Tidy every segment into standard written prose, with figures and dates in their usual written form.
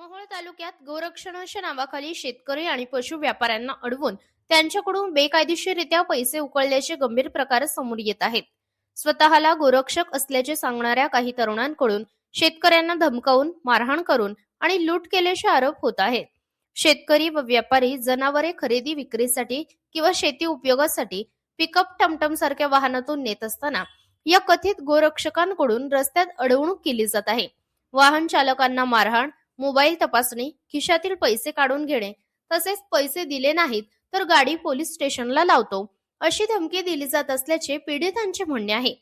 मोहोळ तालुक्यात गोरक्षणाच्या नावाखाली शेतकरी आणि पशु व्यापाऱ्यांना अडवून त्यांच्याकडून बेकायदेशीररित्या पैसे उकळल्याचे गंभीर प्रकार समोर येत आहेत. स्वतःला गोरक्षक असल्याचे सांगणाऱ्या काही तरुणांकडून शेतकऱ्यांना धमकावून, मारहाण करून आणि लूट केल्याचे आरोप होत आहेत. शेतकरी व व्यापारी जनावरे खरेदी विक्रीसाठी किंवा शेती उपयोगासाठी पिकअप टमटम सारख्या वाहनातून नेत असताना या कथित गोरक्षकांकडून रस्त्यात अडवणूक केली जात आहे. वाहन चालकांना मारहाण, मोबाईल तपासणी, खिशातील पैसे काढून घेणे, तसेच पैसे दिले नाहीत तर गाडी पोलीस स्टेशनला लावतो, अशी धमकी दिली जात असल्याचे पीडितांचे म्हणणे आहे.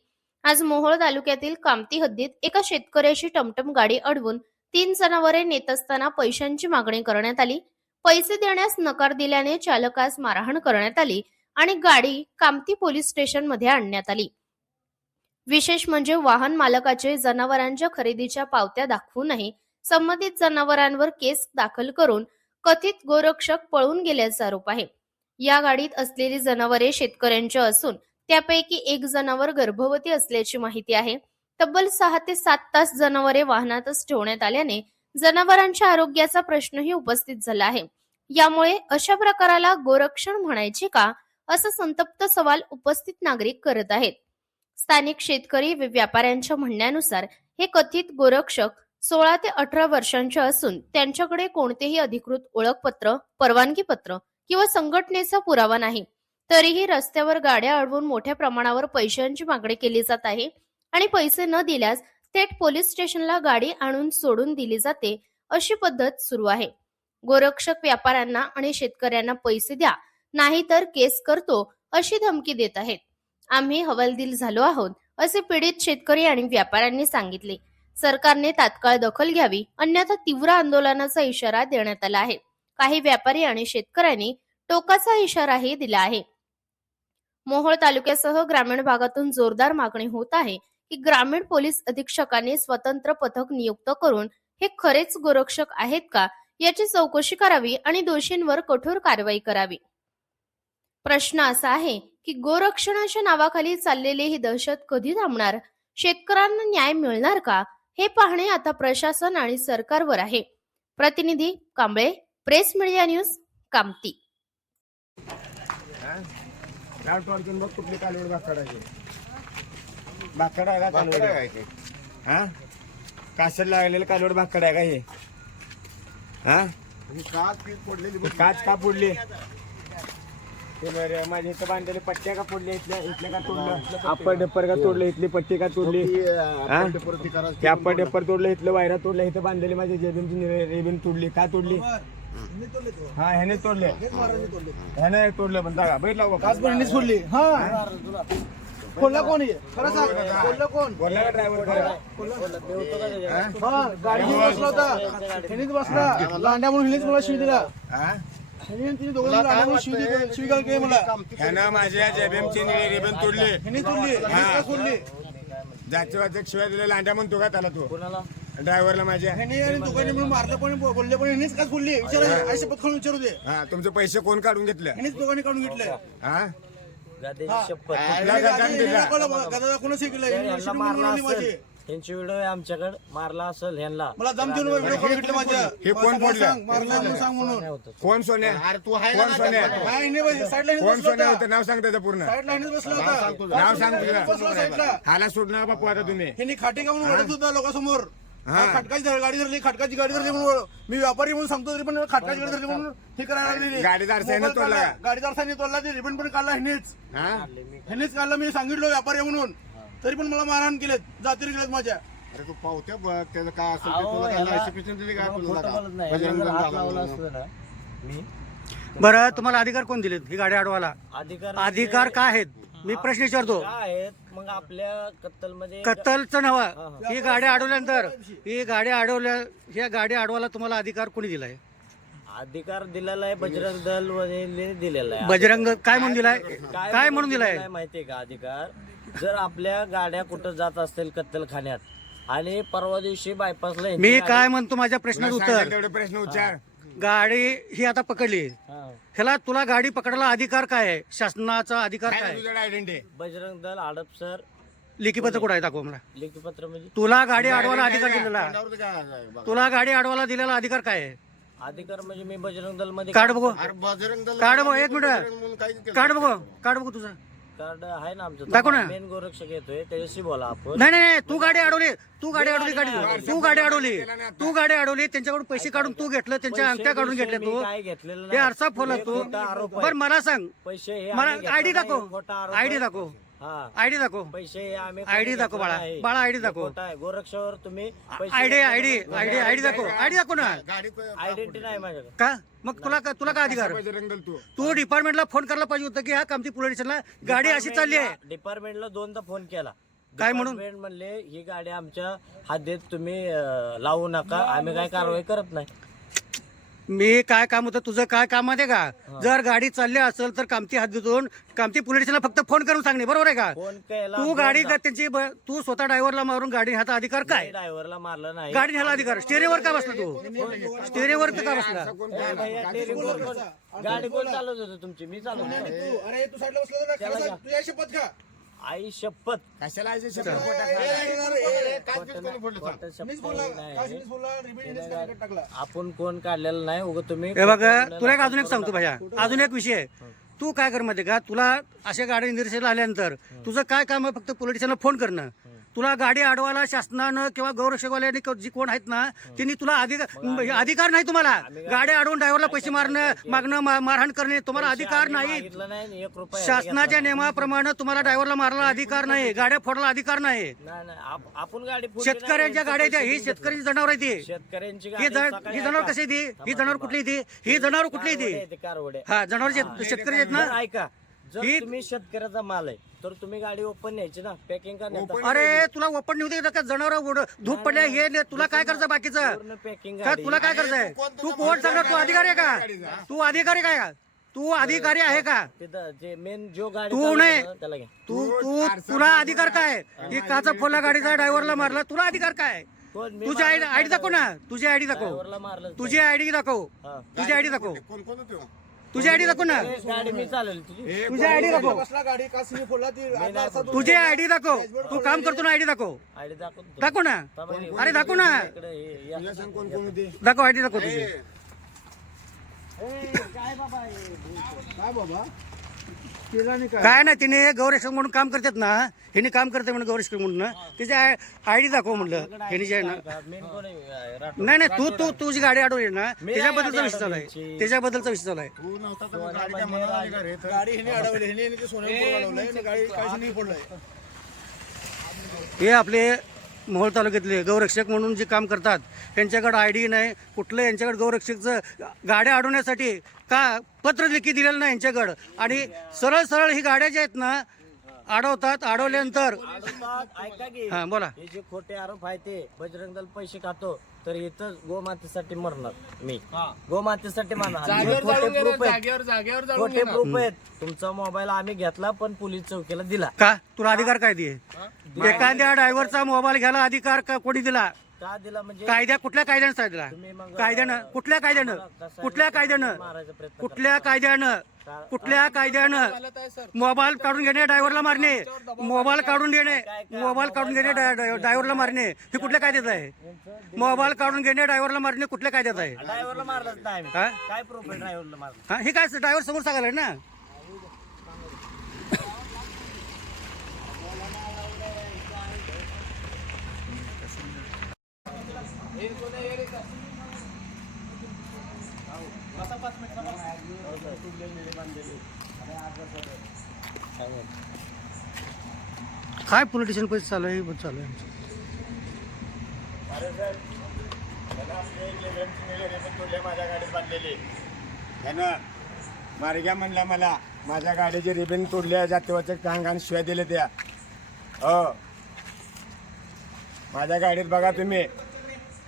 आज मोहोळ तालुक्यातील कामती हद्दीत एका शेतकऱ्याची टमटम गाडी अडवून 3 जनावरे नेत असताना पैशांची मागणी करण्यात आली. पैसे देण्यास नकार दिल्याने चालकास मारहाण करण्यात आली आणि गाडी कामती पोलीस स्टेशनमध्ये आणण्यात आली. विशेष म्हणजे वाहन मालकाचे जनावरांच्या खरेदीच्या पावत्या दाखवूनही संबंधित जनावरांवर केस दाखल करून कथित गोरक्षक पळून गेल्याचा आरोप आहे. या गाडीत असलेली जनावरे शेतकऱ्यांची असून त्यापैकी एक जनावर गर्भवती असल्याची माहिती आहे. तब्बल 6 ते 7 तास जनावरे वाहनातच ठेवण्यात आल्याने जनावरांच्या आरोग्याचा प्रश्नही उपस्थित झाला आहे. यामुळे अशा प्रकाराला गोरक्षण म्हणायचे का, असा संतप्त सवाल उपस्थित नागरिक करत आहेत. स्थानिक शेतकरी व व्यापाऱ्यांच्या म्हणण्यानुसार हे कथित गोरक्षक 16 ते 18 वर्षांचे असून त्यांच्याकडे कोणतेही अधिकृत ओळखपत्र, परवानगीपत्र किंवा संघटनेचा पुरावा नाही. तरीही रस्त्यावर गाड्या अडवून मोठ्या प्रमाणावर पैशांची मागणी केली जात आहे आणि पैसे न दिल्यास थेट पोलीस स्टेशनला गाडी आणून सोडून दिली जाते, अशी पद्धत सुरू आहे. गोरक्षक व्यापाऱ्यांना आणि शेतकऱ्यांना पैसे द्या, नाहीतर केस करतो, अशी धमकी देत आहेत. आम्ही हवालदिल झालो आहोत, असे पीडित शेतकरी आणि व्यापाऱ्यांनी सांगितले. सरकारने तात्काळ दखल घ्यावी, अन्यथा तीव्र आंदोलनाचा इशारा देण्यात आला आहे. काही व्यापारी आणि शेतकऱ्यांनी टोकाचा इशाराही दिला आहे. मोहोळ तालुक्यासह ग्रामीण भागातून जोरदार मागणी होत आहे की ग्रामीण पोलीस अधीक्षकांनी स्वतंत्र पथक नियुक्त करून हे खरेच गोरक्षक आहेत का, याची चौकशी करावी आणि दोषींवर कठोर कारवाई करावी. प्रश्न असा आहे की गोरक्षणाच्या नावाखाली चाललेली ही दहशत कधी थांबणार? शेतकऱ्यांना न्याय मिळणार का, हे पाहणे आता प्रशासन आणि सरकारवर आहे. प्रतिनिधी कांबळे, प्रेस मीडिया न्यूज, कामती. कुठली कालवड बाकडायची बाकड आहे का कालवड? हा, कासड लागलेलं कालवड बाकड आहे का हे? हा, काच का फोडली? ते बरं, माझ्या इथं बांधलेले पट्ट्या का फोडल्या? इथल्या का तोडलं? अप्पर डेप्पर का तोडलं? इथली पट्टी का तोडली? ते अप्पर डेप्पर तोडलं, इथलं वायरा तोडलं, इथं बांधलेली माझी जेबीनची रेबीन तोडली. का तोडली? हा, ह्याने तोडले, ह्याने तोडलं. पण जागा बैठला काच पण ह्यानेच फोडली. हा, खोलला कोण? खरं सांग, खोलला कोण? बोलला का ड्रायव्हर? हा, गाडी बसला होता, ह्यानेच बसला लांड्या म्हणून ह्यानेच मला शिव दिला. ह्यानं माझ्या जेबीमची रेबन तोडली, ह्याने तोडली. जातीवाचक शिवाय दिले लांड्या म्हणतो का त्याला? तो ड्रायव्हरला माझ्या दोघांनी म्हणून मारलं, पण बोलले, पण ह्यानेच का फोडली? शपथ खाऊन विचारू दे. हा, तुमचे पैसे कोण काढून घेतले? ह्यानेच दोघांनी काढून घेतले. हा, त्यांची व्हिडिओ आमच्याकडे मारला असेल ह्यांना. मला दम देऊन व्हिडिओ करून घेतले माझ्या. हे कोण फोडलं? मारला सांग म्हणून. कोण सोन्या? कोण सोन्या? कोण सोन्या होतं? नाव सांग त्याचं पूर्ण. नाव सांग तुला. हाला सोडणार बापू आता तुम्ही. ह्यांनी खाटी का म्हणून ओढत होता लोकांसमोर. खटकाची गाडी धरली, खटकाची गाडी धरली म्हणून. मी व्यापारी म्हणून सांगतो तरी पण खटकाची गाडी धरली म्हणून हे करायला लागली. गाडीदार गाडीदार तोडला, ते रिबन पण काढला ह्यानेच काढला. मी सांगितलं व्यापारी म्हणून, तरी पण मला मारहाण केलेत, जातीर गेलेत माझ्या. अरे तू पावत्या बघ, त्याचं काय असेल बरं, तुम्हाला अधिकार कोण दिलेत ही गाडी अडवायला? अधिकार काय आहेत? मी प्रश्न विचारतो. मग आपल्या कत्तलमध्ये कत्तलचं नव्ह, ही गाडी अडवल्यानंतर ह्या गाडी अडवायला तुम्हाला अधिकार कोणी दिलाय? अधिकार दिलेला आहे बजरंग दल दिलेला आहे. बजरंग काय म्हणून दिलाय? काय म्हणून दिलाय माहितीये का? अधिकार जर आपल्या गाड्या कुठं जात असतील कत्तलखान्यात आणि परवा दिवशी बायपासला मी काय म्हणतो, माझ्या प्रश्नाचं उत्तर. प्रश्न उच्चार. गाडी ही आता पकडली, ह्याला तुला गाडी पकडायला अधिकार काय आहे? शासनाचा अधिकार काय? आयडेंटिटी बजरंग दल, हडपसर लेखीपत्र कुठं आहे दाखव मला. लेखीपत्र म्हणजे तुला गाडी अडवायला अधिकार दिलेला तुला गाडी अडवायला दिलेला अधिकार काय आहे? अधिकार म्हणजे मी बजरंग दल मध्ये कार्ड बघू बजरंग दल कार्ड बघू एक मिनिट कार्ड बघू तुझं. कार्ड आहे ना आमचं. दाखव ना. मेन गोरक्षक येतोय त्याच्याशी बोला आपण. नाही नाही नाही, तू गाडी अडवली त्यांच्याकडून पैसे काढून तू घेतलं त्यांच्या अंगठ्या काढून घेतल्या तू काय घेतलेलं ते नाही. आरसा फोडला हे तू. खोटा आरोप आहे. बरं मला सांग पैसे हे मला आम्ही आयडी घेतलं दाखव नाही, खोटा आरोप आयडी आहे. दाखव हा आयडी दाखव पैसे हे आम्ही आयडी दाखव बाळा. नाही. बाळा आयडी हे दाखव. खोटं आहे. गोरक्षावर तुम्ही आयडी दाखव ना. आयडेंटिटी नाही माझ्याकडे. का मग तुला काय अधिकार? बजरंग दल तू डिपार्टमेंटला फोन करायला पाहिजे होतं की हा कामती पोलीस स्टेशनला गाडी अशी चालली आहे डिपार्टमेंटला दोनदा फोन केला. काय म्हणून? डिपार्टमेंट म्हणले ही गाडी आमच्या हद्दीत तुम्ही लावू नका, आम्ही काय कारवाई करत नाही. मी काय काम होतं तुझं काय काम माहिती आहे का? जर गाडी चालली असेल तर कामती हद्दीतून कामती पोलीस स्टेशनला फक्त फोन करून सांगणे बरोबर आहे का? फोन केला तू गाडी त्यांची तू स्वतः ड्रायव्हरला मारून गाडी ह्याचा अधिकार काय? ड्रायव्हरला मारलं नाही. गाडी ह्याला अधिकार स्टेरिंगवर का बसला तू? स्टेरिंगवर का बसला? ए भैया, steering कोण- गाडी कोण चालवत होतं तुमची? मी चालवत होतो. अरे तू साईडला बसला त्याला घ्या. तुझ्या शपथ का? आई शपथ. कशाला खोटं शपथ बोलला नाही. बोलला रिबीन टाकला. आपण कोण काढलेलं नाही. उगा तुम्ही हे बघ तुला एक अजून एक सांगतो भैया अजून एक विषय तू काय कर माहिती का? तुला अशा गाडी निरीक्षणाला आल्यानंतर तुझं काय काम आहे? फक्त पोलीस स्टेशनला फोन करणं. तुला गाडी अडवायला शासनानं किंवा गौरक्षकवाल्यांनी जी कोण आहेत ना त्यांनी तुला अधिकार नाही. तुम्हाला गाडी अडवून ड्रायव्हरला पैसे मागणं मारहाण करणे तुम्हाला अधिकार नाही. मागितलं नाही, 1 रुपया शासनाच्या नियमाप्रमाणे तुम्हाला ड्रायव्हरला मारायला अधिकार नाही, गाड्या फोडायला अधिकार नाही. नाही नाही, आपण गाडी फोडली शेतकऱ्यांच्या नाही. गाड्या आहेत, ही शेतकऱ्यांची जनावर आहे ती. शेतकऱ्यांची ही गाडी ही जनावर कशी ती? ही जनावर कुठली ती? ही जनावर कुठली ती? कारवडे. हा जनावर शेतकरी आहेत ना. बरं, ऐका, जर ही- तुम्ही शेतकऱ्याचा माल आहे तर तुम्ही गाडी ओपन न्यायची ना, पॅकिंग का नेता? अरे तुला ओपन नेऊ दे का? जनावर धूप पडल्या हे तुला काय करायचं बाकीचं? पूर्ण पॅकिंग का तुला काय करायचंय? तू कोण सांगणार? तू अधिकारी आहे का? तू अधिकारी काय का? तू अधिकारी आहे का? तिथं जे मेन जो गाडी तू चालवतो नाही. ना, त्याला घ्या. तुला अधिकार काय? ही काचा फोडला गाडीचा ड्रायव्हरला मारला तुला अधिकार काय? कोण? मी तुझी मारलं आयडी दाखव ना. तुझी आयडी दाखव. ड्रायव्हरला मारलं. तुझी आयडी दाखव. हा. तुझी आयडी दाखव. कोण कोण होते? तुझी आयडी दाखव ना. गाडी मी चालेल तुझी. तुझी आयडी दाखव. बसला गाडी का सिमी फोडला ती आता असा तुझी आयडी दाखव. तू काम करतो ना आयडी दाखव. आयडी दाखवतो. दाखव ना. अरे दाखव ना. इकडे हे- या. तुझ्या सांग कोण कोण होते? दाखव आयडी दाखव तुझी. काय बाबा केला नाही काय? काय नाही तिने गौरक्षक म्हणून काम करतात ना. हिने काम करते म्हणून गौरक्षक म्हणून ना. तिची आयडी दाखव म्हणलं. हिने जे आहे ना. मेन कोण आहे? राठोड. नाही नाही तू तुझी गाडी अडवली ना मी त्याच्याबद्दलचा नाही विषय चालू अडवली. आहे. त्याच्याबद्दलचा विषय चालू आहे. तू नव्हता तर मग गाडी काय म्हणाला नाही का रे? तर गाडी हिने अडवली हिने ते सोन्यावर अडवलंय आणि गाडी काहीच नाही फोडलंय. हे आपले मोहोळ तालुक्यातले गौरक्षक म्हणून जे काम करतात त्यांच्याकडे आयडी नाही कुठलं. यांच्याकडे गौरक्षकचं गाड्या अडवण्यासाठी का पत्र देखील दिलेलं नाही यांच्याकडं. आणि सरळ सरळ ही गाड्या ज्या आहेत ना अडवतात. अडवल्यानंतर ऐका की हा बोला. हे जे खोटे आरोप आहे ते बजरंग दल पैसे खातो तर इथं गोमातेसाठी मरणार मी. गोमातेसाठी मरणार. आणि हे खोटे proof आहेत. खोटे प्रूफ आहेत. तुमचा मोबाईल आम्ही घेतला पण पोलीस चौकीला दिला. का तुला अधिकार काय दे? एखाद्या ड्रायव्हरचा मोबाईल घ्यायला अधिकार का कोणी दिला? का दिला म्हणजे कुठल्या कायद्यानं दिला? तुम्ही मग कायद्यानं कुठल्या कायद्यानं कसं कुठल्या कायद्यानं मारायचा प्रयत्न कुठल्या कायद्यानं मोबाईल काढून घेणे ड्रायव्हरला मारणे मोबाईल काढून घेणे ड्रायव्हरला मारणे हे कुठल्या कायद्यात आहे? मोबाईल काढून घेणे ड्रायव्हरला मारणे कुठल्या कायद्यात आहे? ड्रायव्हरला मारलंच नाही आम्ही. हा? काय प्रूफ आहे ड्रायव्हरला मारलं? हा हे काय ड्रायव्हर समोर सांगायला ना. काय पोलिटिशियन पैसे चालू आहे हे चालू आहे. माझ्या गाडीत बांधलेली त्यानं मार्ग्या म्हणला मला माझ्या गाडीची रिबीन तोडल्या जातीवाचे घाण शिवाय दिले त्या. हो माझ्या गाडीत बघा तुम्ही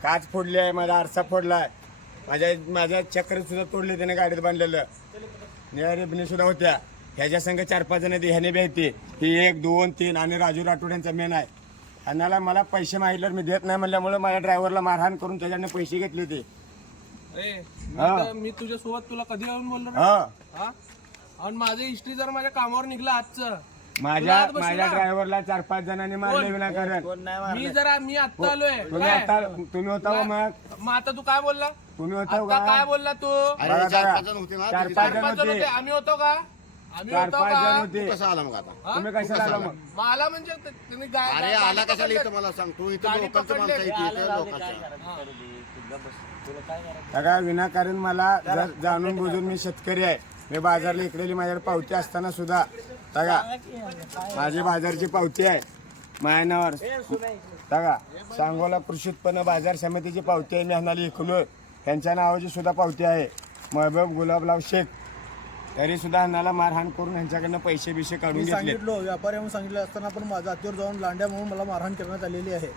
काच फोडली आहे, माझा आरसा फोडलाय, माझ्या चक्र सुद्धा तोडले त्याने गाडीत बांधलेलं. निळ्या रिबनी सुद्धा होत्या. ह्याच्या संघ 4-5 जण ह्याने बी आहेत ती. ही 1, 2, 3 आणि राजू राठोड यांचा मेन आहे. त्यांना मला पैसे मागितल्यावर मी देत नाही म्हणल्यामुळे माझ्या ड्रायव्हरला मारहाण करून त्याच्याने पैसे घेतले ते. मी तुझ्या सोबत तुला कधी येऊन बोललो रे? हा हा? आणि माझं हिस्ट्री जर माझ्या कामावर निघलं आजचं माझ्या ड्रायव्हरला 4-5 जणांनी मारले विनाकारण. कोण नाही मारलं. मी आता आलोय तुम्ही होता का मग आता तू काय बोलला तुम्ही होता आता का काय बोलला तू बघा, 4-5 जण होते ना, 4-5 जण 4-5 जण होते होते. आम्ही होतो का आम्ही होतो 4-5 जण का होते. कसा आला मग आता? तुम्ही कशाला आला मग? मला म्हणजे तुम्ही अरे आला कशाला इथं मला सांग. तू इथं गाडी लोकांचं पकडले. माणसं आले, इथे राहू दे, लोकांच्या. काय करायचं करू दे. तुला बस. तुला काय करायचं? बघा विनाकारण मला जाणून बुजून मी शेतकरी आहे. मी बाजारला इकडेली माझ्याकडे पावती असताना सुद्धा बघा माझी बाजारची पावती आहे माझ्या नावावर. बघा सांगोला कृषी उत्पन्न बाजार समितीची पावती आहे. मी ह्यांना इकलोय त्यांच्या नावाची सुद्धा पावती आहे. महबूब गुलाबराव शेख. तरी सुद्धा ह्यांना मारहाण करून ह्यांच्याकडनं पैसे बिशे काढून मी घेतले. सांगितलं व्यापारी म्हणून सांगितलं असताना पण माझ्या जातीवर जाऊन लांड्या म्हणून मला मारहाण करण्यात आलेली आहे.